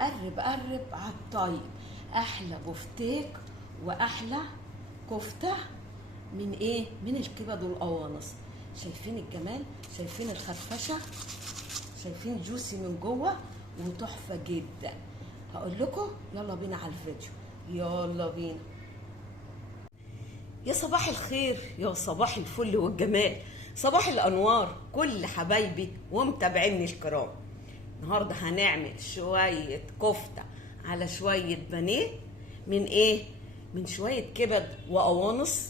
قرب قرب عالطيب. احلى بفتيك واحلى كفته من ايه؟ من الكبد والقوانص. شايفين الجمال؟ شايفين الخرفشه؟ شايفين جوسي من جوه وتحفه جدا. هقول لكم يلا بينا على الفيديو، يلا بينا. يا صباح الخير، يا صباح الفل والجمال، صباح الانوار كل حبايبي ومتابعيني الكرام. النهارده هنعمل شويه كفته على شويه بانيه من ايه؟ من شويه كبد وقوانص.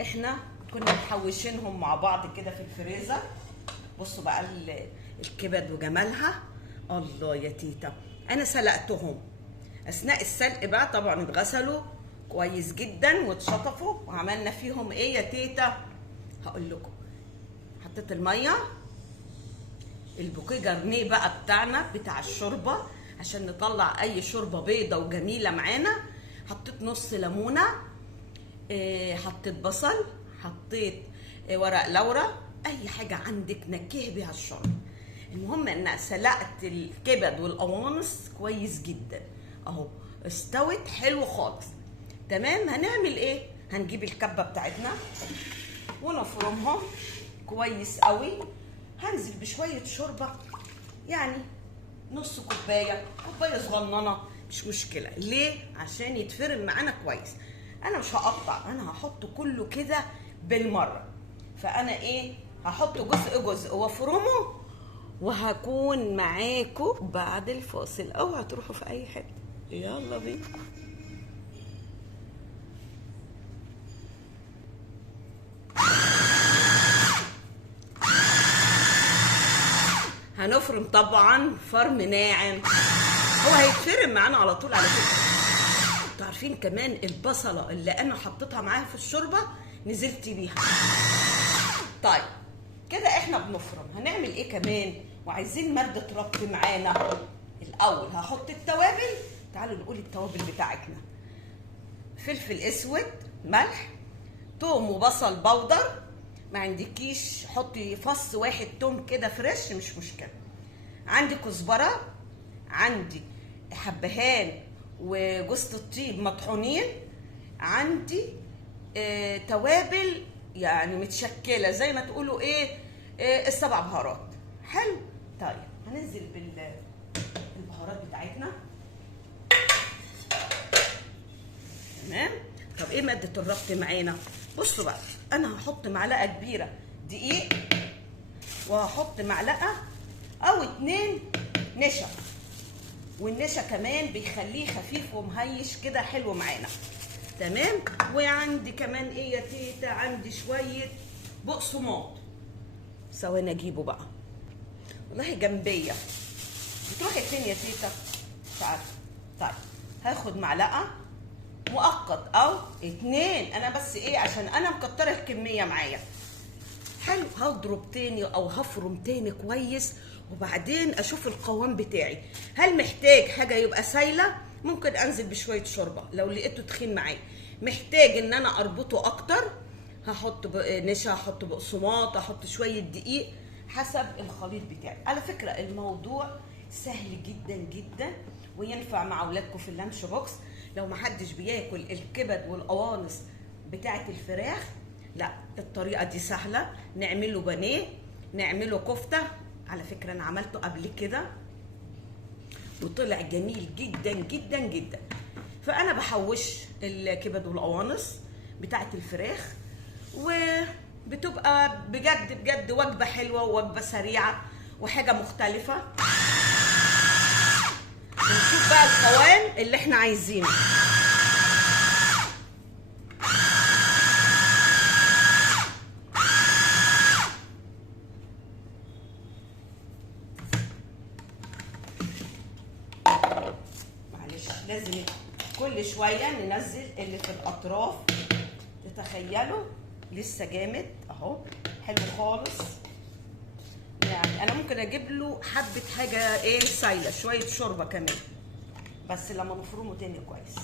احنا كنا محوشينهم مع بعض كده في الفريزر. بصوا بقى الكبد وجمالها. الله يا تيتا، انا سلقتهم. اثناء السلق بقى طبعا اتغسلوا كويس جدا واتشطفوا، وعملنا فيهم ايه يا تيتا؟ هقول لكم. حطيت الميه، البوكيه جرنيه بقى بتاعنا بتاع الشوربه عشان نطلع اي شوربه بيضه وجميله معانا. حطيت نص ليمونه، حطيت بصل، حطيت ورق لورا، اي حاجه عندك نكهي بيها الشوربه. المهم ان سلقت الكبد والقوانص كويس جدا اهو، استوت حلو خالص. تمام. هنعمل ايه؟ هنجيب الكبه بتاعتنا ونفرمها كويس قوي. هنزل بشويه شوربه، يعني نص كوبايه صغننه، مش مشكله. ليه؟ عشان يتفرم معانا كويس. انا مش هقطع، انا هحط كله كده بالمره. فانا ايه؟ هحط جزء وافرمه، وهكون معاكم بعد الفاصل. اوعوا تروحوا في اي حته، يلا بينا. هنفرم طبعا فرم ناعم، هو هيتفرم معانا على طول. على فكره انتوا عارفين كمان البصله اللي انا حطيتها معاها في الشوربه نزلت بيها. طيب كده احنا بنفرم. هنعمل ايه كمان؟ وعايزين ماده ربط معانا. الاول هحط التوابل. تعالوا نقول التوابل بتاعتنا: فلفل اسود، ملح، توم وبصل بودر. ما عندكيش حطي فص واحد توم كده فريش، مش مشكله. عندي كزبره، عندي حبهان وجوز الطيب مطحونين، عندي توابل يعني متشكله زي ما تقولوا ايه، السبع بهارات. حلو. طيب هننزل بالبهارات بتاعتنا. تمام. طب ايه ماده الربط معانا؟ بصوا بقى، انا هحط معلقه كبيره دقيق، وهحط معلقه او 2 نشا. والنشا كمان بيخليه خفيف ومهيش كده حلو معانا. تمام. وعندي كمان ايه يا تيتا؟ عندي شويه بقسماط. ثواني اجيبه بقى، والله جنبيه. بتروحي فين يا تيتا؟ مش عارفه. طيب هاخد معلقه مؤقت او 2، انا بس ايه عشان انا مكتره الكميه معايا. حلو. هضرب تاني او هفرم تاني كويس، وبعدين اشوف القوام بتاعي. هل محتاج حاجه يبقى سايله؟ ممكن انزل بشويه شوربه لو لقيته تخين معايا. محتاج ان انا اربطه اكتر، هحط نشا، هحط بقسماط، هحط شويه دقيق حسب الخليط بتاعي. على فكره الموضوع سهل جدا جدا، وينفع مع اولادكم في اللانش بوكس. لو محدش بياكل الكبد والقوانص بتاعه الفراخ، لا الطريقه دي سهله. نعمله بانيه، نعمله كفته. على فكره انا عملته قبل كده وطلع جميل جدا جدا جدا. فانا بحوش الكبد والقوانص بتاعه الفراخ، وبتبقى بجد بجد وجبه حلوه ووجبه سريعه وحاجه مختلفه. نشوف بقى القوام اللي احنا عايزينه. معلش لازم كل شويه ننزل اللي في الاطراف. تتخيلوا لسه جامد اهو، حلو خالص. يعني انا ممكن اجيب له حبه حاجه ايه سايله، شويه شوربه كمان، بس لما نفرمه تاني كويس.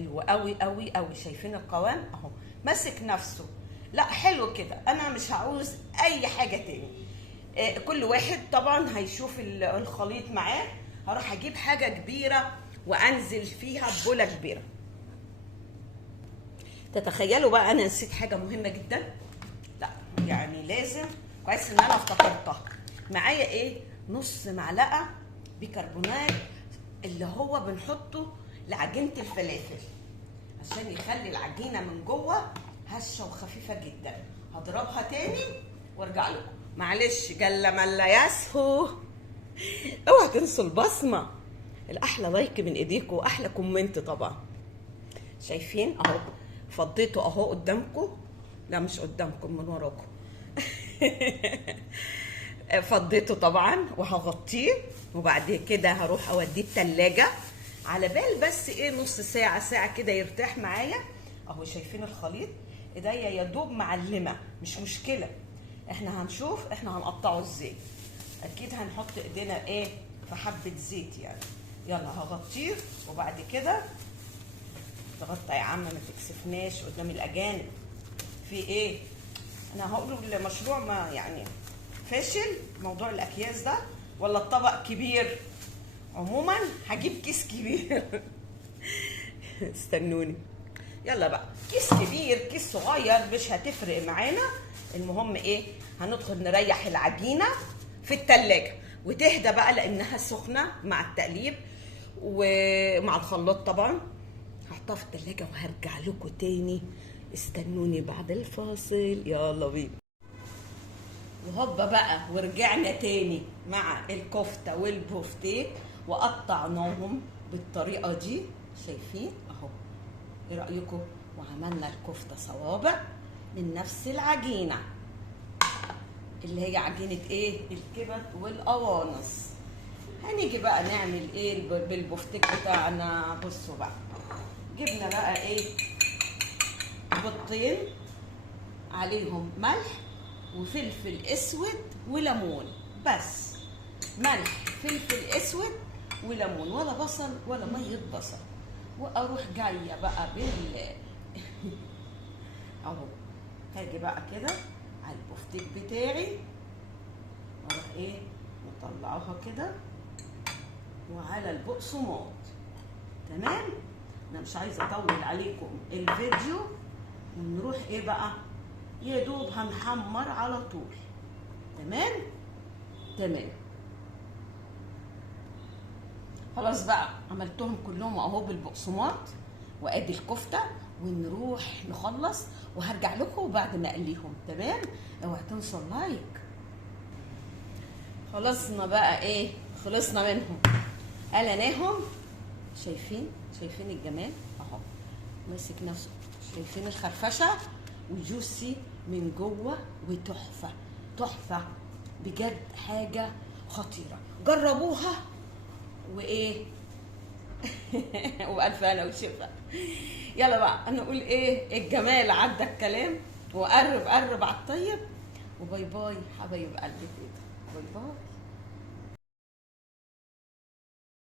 حلو قوي قوي قوي. شايفين القوام اهو ماسك نفسه. لا حلو كده، انا مش هعوز اي حاجه تاني. كل واحد طبعا هيشوف الخليط معاه. هروح اجيب حاجه كبيره وانزل فيها ببوله كبيره. تتخيلوا بقى انا نسيت حاجه مهمه جدا. لا يعني لازم، كويس ان انا افتكرتها. معايا ايه؟ نص معلقه بيكربونات اللي هو بنحطه لعجينه الفلافل عشان يخلي العجينه من جوه هشه وخفيفه جدا. هضربها تاني وارجع لكم. معلش جل ملا يسهو. اوعى تنسوا البصمه، الاحلى لايك من ايديكم واحلى كومنت طبعا. شايفين اهو فضيته اهو قدامكم، لا مش قدامكم، من وراكم. فضيته طبعا وهغطيه، وبعد كده هروح اوديه التلاجة على بال بس ايه نص ساعة ساعة كده يرتاح معايا. اهو شايفين الخليط ايديا يا دوب معلمة، مش مشكلة. احنا هنشوف احنا هنقطعه ازاي. اكيد هنحط ايدينا ايه في حبة زيت يعني. يلا هغطيه وبعد كده تغطى يا عم، ما تكسفناش قدام الاجانب. في ايه؟ انا هقول المشروع ما يعني فاشل موضوع الاكياس ده، ولا الطبق كبير؟ عموما هجيب كيس كبير. استنوني. يلا بقى، كيس كبير كيس صغير مش هتفرق معانا. المهم ايه؟ هندخل نريح العجينه في التلاجة وتهدى بقى لانها سخنه مع التقليب ومع الخلاط طبعا. هحطها في التلاجة وهرجع لكم تاني. استنوني بعد الفاصل، يلا بينا. وهوبا بقى ورجعنا تاني مع الكفته والبوفتيك وقطعناهم بالطريقه دي. شايفين اهو؟ ايه رايكم؟ وعملنا الكفته صوابع من نفس العجينه اللي هي عجينه ايه؟ الكبد والقوانص. هنيجي بقى نعمل ايه بالبوفتيك بتاعنا؟ بصوا بقى، جبنا بقى ايه؟ بيضتين عليهم ملح وفلفل اسود وليمون بس. ملح فلفل اسود وليمون، ولا بصل ولا ميه بصل. واروح جايه بقى اهو. هاجي بقى كده على البفتيك بتاعي واروح ايه مطلعوها كده وعلى البقسماط. تمام. انا مش عايزه اطول عليكم الفيديو، ونروح ايه بقى يا دوب هنحمر على طول. تمام تمام. خلاص بقى عملتهم كلهم اهو بالبقسماط وادي الكفته، ونروح نخلص وهرجع لكم بعد ما اقليهم. تمام. اوعى تنسوا اللايك. خلصنا بقى ايه؟ خلصنا منهم، قلناهم. شايفين الجمال اهو ماسك نفسه. شايفين الخرفشه وجوسي من جوه وتحفه تحفه بجد، حاجه خطيره. جربوها وايه. والف هنا وشفا. يلا بقى نقول ايه؟ الجمال عدى الكلام، وقرب على الطيب. وباي باي حبايب قلبي كده. باي باي.